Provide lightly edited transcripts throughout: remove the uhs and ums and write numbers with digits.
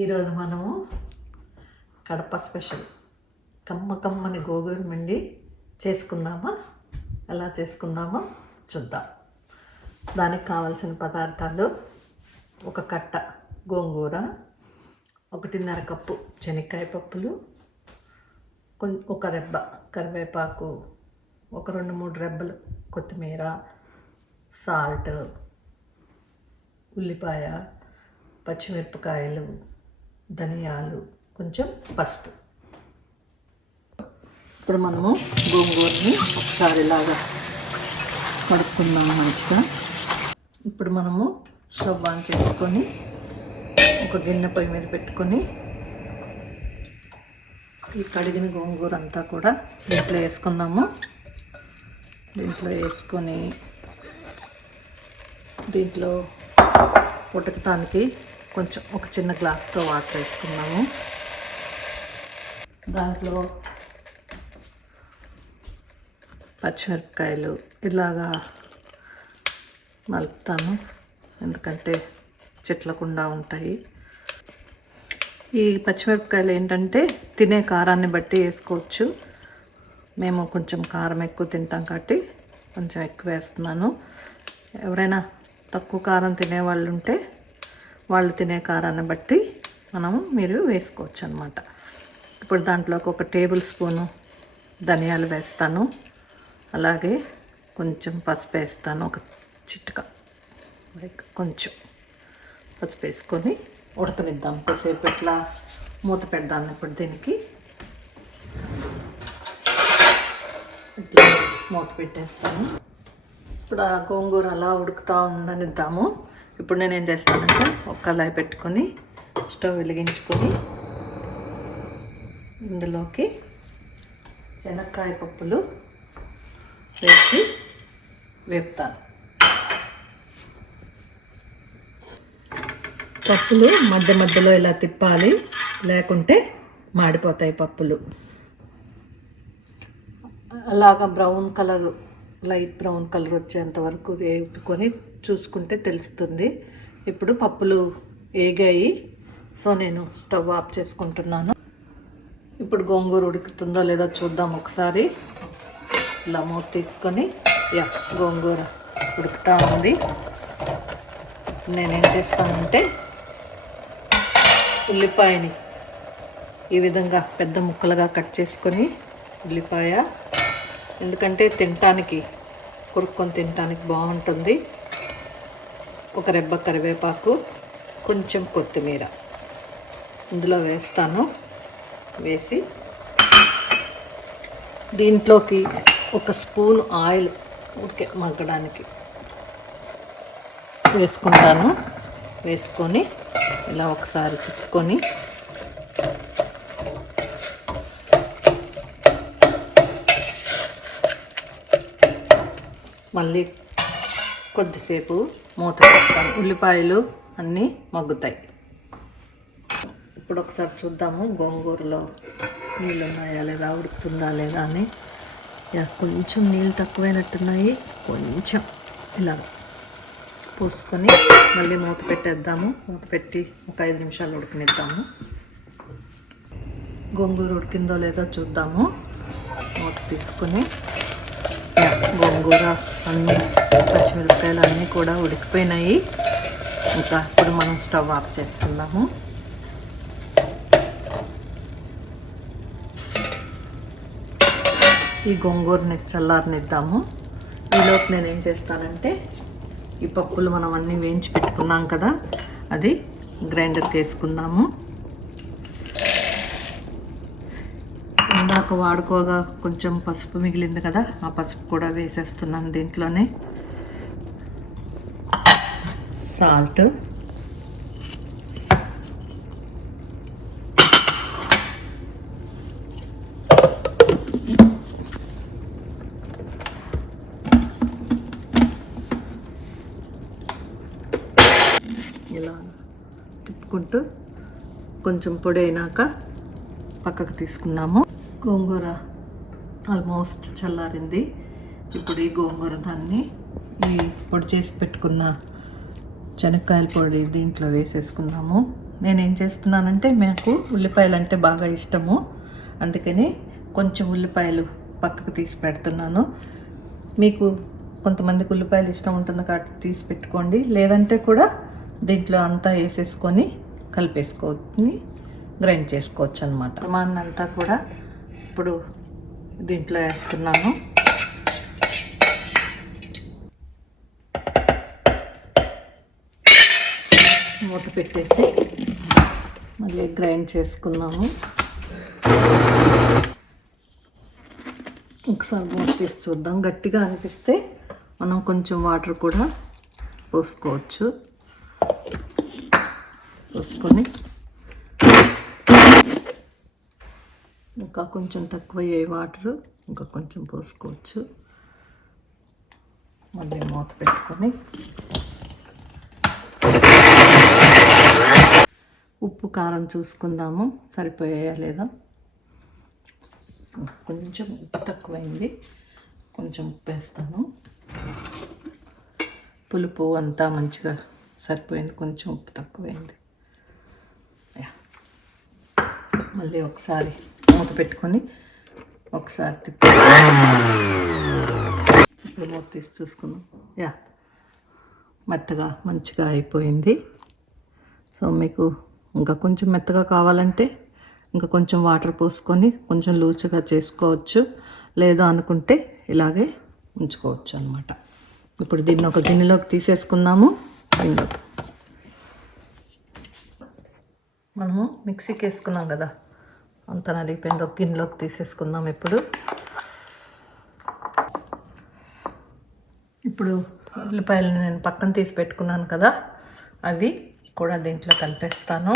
ఈరోజు మనము కడప స్పెషల్ కమ్మని గోంగూర మండి చేసుకుందామా? ఎలా చేసుకుందామో చూద్దాం. దానికి కావాల్సిన పదార్థాలు: ఒక కట్ట గోంగూర, 1.5 కప్పు శనక్కాయ పప్పులు, ఒక రెబ్బ కరివేపాకు, ఒక 2-3 రెబ్బలు కొత్తిమీర, సాల్ట్, ఉల్లిపాయ, పచ్చిమిరపకాయలు, ధనియాలు, కొంచెం పసుపు. ఇప్పుడు మనము గోంగూరని ఒకసారి ఇలాగా కడుక్కుందాం మంచిగా. ఇప్పుడు మనము స్టవ్ ఆన్ చేసుకొని ఒక గిన్నె పొయ్యి మీద పెట్టుకొని ఈ కడిగిన గోంగూర అంతా కూడా దీంట్లో వేసుకుందాము. దీంట్లో వేసుకొని దీంట్లో ఉడకటానికి కొంచెం ఒక చిన్న గ్లాస్తో వాటర్ వేసుకున్నాము. దాంట్లో పచ్చిమిరపకాయలు ఇలాగా నలుపుతాను, ఎందుకంటే చెట్లకుండా ఉంటాయి. ఈ పచ్చిమిరపకాయలు ఏంటంటే తినే కారాన్ని బట్టి వేసుకోవచ్చు. మేము కొంచెం కారం ఎక్కువ తింటాం కాబట్టి కొంచెం ఎక్కువ వేస్తున్నాను. ఎవరైనా తక్కువ కారం తినేవాళ్ళు ఉంటే వాళ్ళు తినే కారాన్ని బట్టి మీరు వేసుకోవచ్చు అన్నమాట. ఇప్పుడు దాంట్లోకి 1 టేబుల్ స్పూను ధనియాలు వేస్తాను, అలాగే కొంచెం పసుపు వేస్తాను, ఒక చిటిక కొంచెం పసుపు వేసుకొని ఉడకనిద్దాం. కొద్దిసేపు ఇట్లా మూత పెడదాం. ఇప్పుడు దీనికి ఇట్లా మూత పెట్టేస్తాను. ఇప్పుడు ఆ గోంగూర అలా ఉడుకుతూ ఉండనిద్దాము. ఇప్పుడు నేను ఏం చేస్తానంటే ఒక కళాయి పెట్టుకొని స్టవ్ వెలిగించుకొని ఇందులోకి శనక్కాయ పప్పులు వేసి వేపుతాను. పప్పులు మధ్యలో ఇలా తిప్పాలి, లేకుంటే మాడిపోతాయి పప్పులు. అలాగా brown colour, light brown colour వచ్చేంత వరకు వేపుకొని చూసుకుంటే తెలుస్తుంది. ఇప్పుడు పప్పులు వేగాయి, సో నేను స్టవ్ ఆఫ్ చేసుకుంటున్నాను. ఇప్పుడు గోంగూర ఉడుకుతుందో లేదో చూద్దాం ఒకసారి. ఇలా మూత తీసుకొని గోంగూర ఉడుకుతూ ఉంది. నేనేం చేస్తానంటే ఉల్లిపాయని ఈ విధంగా పెద్ద ముక్కలుగా కట్ చేసుకొని, ఉల్లిపాయ ఎందుకంటే తినటానికి కొరుక్కొని తినటానికి బాగుంటుంది, ఒక రెబ్బ కరివేపాకు, కొంచెం కొత్తిమీర ఇందులో వేస్తాను. వేసి దీంట్లోకి 1 స్పూన్ ఆయిల్ ఉడికే మగ్గడానికి వేసుకుంటాను. వేసుకొని ఇలా ఒకసారి తిప్పుకొని మళ్ళీ కొద్దిసేపు మూత పెడతాను. ఉల్లిపాయలు అన్నీ మగ్గుతాయి. ఇప్పుడు ఒకసారి చూద్దాము గోంగూరలో నీళ్ళు ఉన్నాయా లేదా, ఉడుకుతుందా లేదా అని. కొంచెం నీళ్ళు తక్కువైనట్టున్నాయి. కొంచెం ఇలా పోసుకొని మళ్ళీ మూత పెట్టేద్దాము. మూత పెట్టి ఒక 5 నిమిషాలు ఉడకనిద్దాము. గోంగూర ఉడికిందో లేదో చూద్దాము. మూత తీసుకొని గోంగూర అన్నీ పచ్చిమిరపకాయలు అన్నీ కూడా ఉడికిపోయినాయి. ఇంకా ఇప్పుడు మనం స్టవ్ ఆఫ్ చేసుకుందాము. ఈ గోంగూరని చల్లారనిద్దాము. ఈలోపు నేను ఏం చేస్తానంటే ఈ పప్పులు మనం అన్నీ వేయించి పెట్టుకున్నాం కదా, అది గ్రైండర్కి వేసుకుందాము. ఇందాక వాడుకోగా కొంచెం పసుపు మిగిలింది కదా, ఆ పసుపు కూడా వేసేస్తున్నాను దీంట్లోనే. సాల్ట్, ఇలా తిప్పుకుంటూ కొంచెం పొడి అయినాక పక్కకు తీసుకున్నాము. గోంగూర ఆల్మోస్ట్ చల్లారింది. ఇప్పుడు ఈ గోంగూర దాన్ని ఈ పొడి చేసి పెట్టుకున్న శనక్కాయల పొడి దీంట్లో వేసేసుకుందాము. నేనేం చేస్తున్నానంటే నాకు ఉల్లిపాయలు అంటే బాగా ఇష్టము, అందుకని కొంచెం ఉల్లిపాయలు పక్కకు తీసి పెడుతున్నాను. మీకు కొంతమందికి ఉల్లిపాయలు ఇష్టం ఉంటుంది కాబట్టి తీసి పెట్టుకోండి, లేదంటే కూడా దీంట్లో అంతా వేసేసుకొని కలిపేసుకొని గ్రైండ్ చేసుకోవచ్చు అనమాట. టమాటా కూడా ఇప్పుడు దీంట్లో వేస్తున్నాను. మూత పెట్టేసి మళ్ళీ గ్రైండ్ చేసుకున్నాము. ఒకసారి మూత తీసి చూద్దాం. గట్టిగా అనిపిస్తే మనం కొంచెం వాటర్ కూడా పోసుకోవచ్చు. పోసుకొని ఇంకా కొంచెం తక్కువ అయ్యే వాటరు ఇంకా కొంచెం పోసుకోవచ్చు. మళ్ళీ మూత పెట్టుకొని ఉప్పు కారం చూసుకుందాము సరిపోయాయా లేదా. కొంచెం ఉప్పు తక్కువైంది, కొంచెం ఉప్పు వేస్తాను. పులుపు అంతా మంచిగా సరిపోయింది, కొంచెం ఉప్పు తక్కువైంది. మళ్ళీ ఒకసారి మూత పెట్టుకొని ఒకసారి తిప్పి ఇప్పుడు మూత తీసి చూసుకుందాం. మెత్తగా మంచిగా అయిపోయింది. సో మీకు ఇంకా కొంచెం మెత్తగా కావాలంటే ఇంకా కొంచెం వాటర్ పోసుకొని కొంచెం లూజ్గా చేసుకోవచ్చు, లేదా అనుకుంటే ఇలాగే ఉంచుకోవచ్చు అన్నమాట. ఇప్పుడు దీన్ని ఒక గిన్నెలోకి తీసేసుకుందాము. మనము మిక్సీకి వేసుకున్నాం కదా, అంత నలిగిపోయింది. ఒక గిన్నెలోకి తీసేసుకుందాం. ఇప్పుడు ఉల్లిపాయలు నేను పక్కన తీసి పెట్టుకున్నాను కదా, అవి కూడా దీంట్లో కలిపేస్తాను.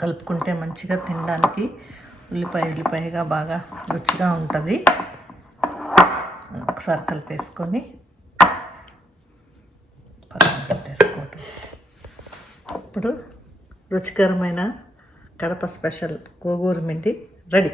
కలుపుకుంటే మంచిగా తినడానికి ఉల్లిపాయగా బాగా రుచిగా ఉంటుంది. ఒకసారి కలిపేసుకొని పక్కన పెట్టేసుకోవటం. ఇప్పుడు రుచికరమైన కడప స్పెషల్ గోంగూర మిండి రెడీ.